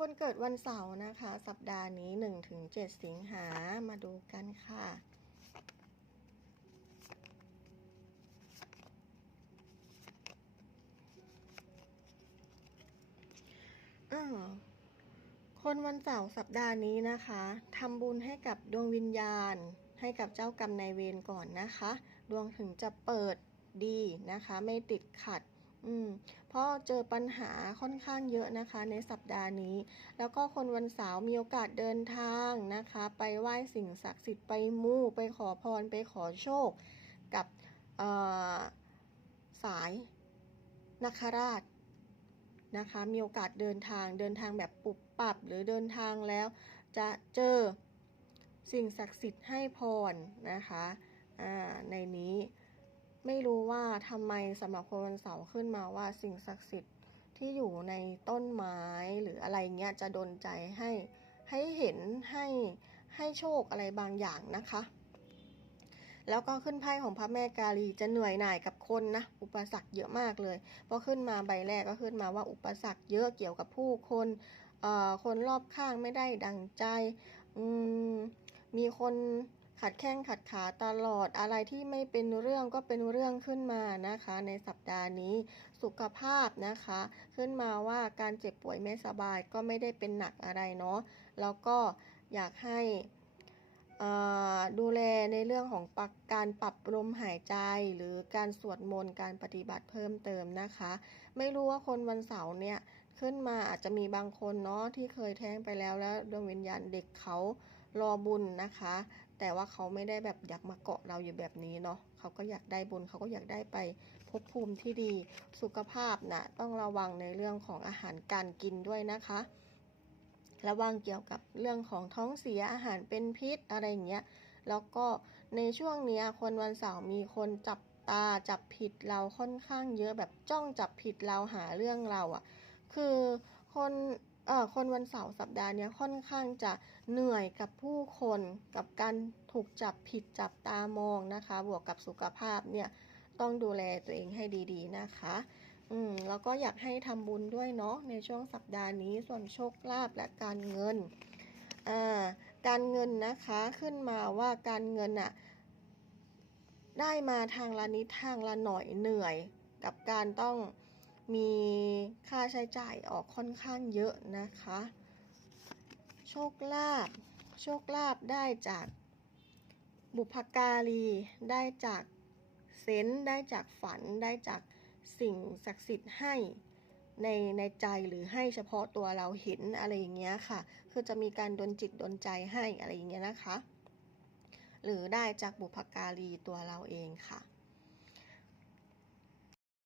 คนเกิดวันเสาร์นะคะ สัปดาห์นี้ 1-7 สิงหามาดูกันค่ะอาคนวันเสาร์สัปดาห์นี้นะคะทำบุญให้กับดวงวิญญาณ ให้กับเจ้ากรรมนายเวรก่อนนะคะ ดวงถึงจะเปิดดีนะคะ ไม่ติดขัด อืมเพราะเจอปัญหาค่อนข้างเยอะนะคะ ในสัปดาห์นี้ แล้วก็คนวันเสาร์มีโอกาสเดินทางนะคะ ไปไหว้สิ่งศักดิ์สิทธิ์ไปมู่ ไปขอพรไปขอโชค กับสายนาคราชนะคะ มีโอกาสเดินทางเดินทางแบบปุบปับหรือเดินทางแล้ว จะเจอสิ่งศักดิ์สิทธิ์ให้พรนะคะในนี้ ไม่รู้ว่าทำไมสำหรับคนวันเสาร์ขึ้นมาว่าสิ่งศักดิ์สิทธิ์ที่อยู่ในต้นไม้หรืออะไรเงี้ยจะดนใจให้ให้เห็นให้ให้โชคอะไรบางอย่างนะคะ แล้วก็ขึ้นไพ่ของพระแม่กาลีจะเหนื่อยหน่ายกับคนนะ อุปสรรคเยอะมากเลยเพราะขึ้นมาใบแรกก็ขึ้นมาว่าอุปสรรคเยอะเกี่ยวกับผู้คนเอ่อคนรอบข้างไม่ได้ดังใจมมีคน ขัดแข้งขัดขาตลอดอะไรที่ไม่เป็นเรื่องก็เป็นเรื่องขึ้นมานะคะ ในสัปดาห์นี้สุขภาพนะคะ ขึ้นมาว่าการเจ็บป่วยไม่สบายก็ไม่ได้เป็นหนักอะไรเนาะแล้วก็อยากให้ดูแลในเรื่องของปักการปรับลมหายใจหรือการสวดมนต์การปฏิบัติเพิ่มเติมนะคะ ไม่รู้ว่าคนวันเสาร์เนี่ยขึ้นมาอาจจะมีบางคนเนาะที่เคยแท้งไปแล้วแล้วดวงวิญญาณเด็กเขารอบุญนะคะ แต่ว่าเขาไม่ได้แบบอยากมาเกาะเราอยู่แบบนี้เนาะเขาก็อยากได้บุญเขาก็อยากได้ไปภพภูมิที่ดีสุขภาพนะต้องระวังในเรื่องของอาหารการกินด้วยนะคะ ระวังเกี่ยวกับเรื่องของท้องเสียอาหารเป็นพิษอะไรอย่างเงี้ยแล้วก็ในช่วงนี้คนวันเสาร์มีคนจับตาจับผิดเราค่อนข้างเยอะแบบจ้องจับผิดเราหาเรื่องเราอะ่ะ คือคน คนวันเสาร์สัปดาห์นี้ค่อนข้างจะเหนื่อยกับผู้คนกับการถูกจับผิดจับตามองนะคะ บวกกับสุขภาพเนี่ยต้องดูแลตัวเองให้ดีๆนะคะ อืมแล้วก็อยากให้ทำบุญด้วยเนาะในช่วงสัปดาห์นี้ส่วนโชคลาภและการเงินอ่าการเงินนะคะขึ้นมาว่าการเงินอะได้มาทางละนิดทางละหน่อยเหนื่อยกับการต้อง มีค่าใช้จ่ายออกค่อนข้างเยอะนะคะ โชคลาภโชคลาภได้จากบุพการีได้จากเซนส์ได้จากฝันได้จากสิ่งศักดิ์สิทธิ์ให้ในในใจหรือให้เฉพาะตัวเราเห็นอะไรอย่างเงี้ยค่ะ คือจะมีการดนจิตดนใจให้อะไรอย่างเงี้ยนะคะ หรือได้จากบุพการีตัวเราเองค่ะ